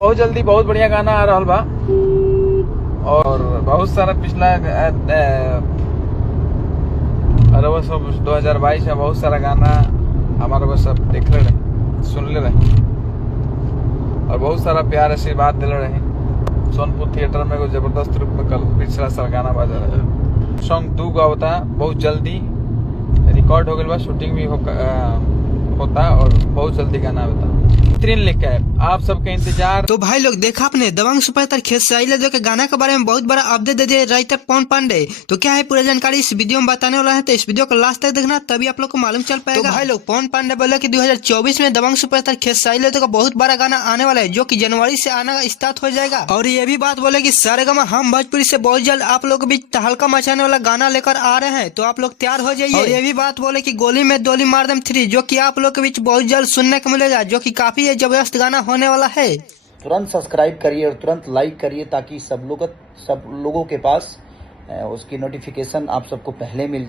बहुत जल्दी बहुत बढ़िया गाना आ रहा बा और बहुत सारा पिछला अरे वो सब 2022 में बहुत सारा गाना हमारे वो सब देखले रहे, सुनले रहे और बहुत सारा प्यार आशीर्वाद दिले रहे। सोनपुर थिएटर में एगो जबरदस्त रूप में कल पिछला साल गाना बाजा रहे। सॉन्ग 2 का होता बहुत जल्दी रिकॉर्ड हो गया बा, शूटिंग भी होता और बहुत जल्दी गाना होता। ट्रेन लेके आए आप सबके इंतजार। तो भाई लोग देखा आपने दबंग सुपरस्टार खेसारी लाल के गाना के बारे में बहुत बड़ा अपडेट दे दिया राइटर पवन पांडे। तो क्या है पूरा जानकारी इस वीडियो में बताने वाला है, तो इस वीडियो को लास्ट तक देखना तभी आप लोग को मालूम चल पाएगा। तो भाई लोग पवन पांडे बोले कि 2024 में दबंग सुपरस्टार खेसारी लाल का बहुत बड़ा गाना आने वाला है, जो कि जनवरी से आना स्टार्ट हो जाएगा। और ये भी बात बोले कि सारेगामा हम भोजपुरी से बहुत जल्द आप लोग के बीच तहलका मचाने वाला गाना लेकर आ रहे हैं, तो आप लोग तैयार हो जाइए। और ये भी बात बोले कि गोली में दोली मार दम 3, जो कि आप लोग के बीच बहुत जल्द सुनने को मिलेगा, जो कि काफी जबरदस्त गाना होने वाला है। तुरंत सब्सक्राइब करिए और तुरंत लाइक करिए ताकि सब लोगों के पास उसकी नोटिफिकेशन आप सबको पहले मिल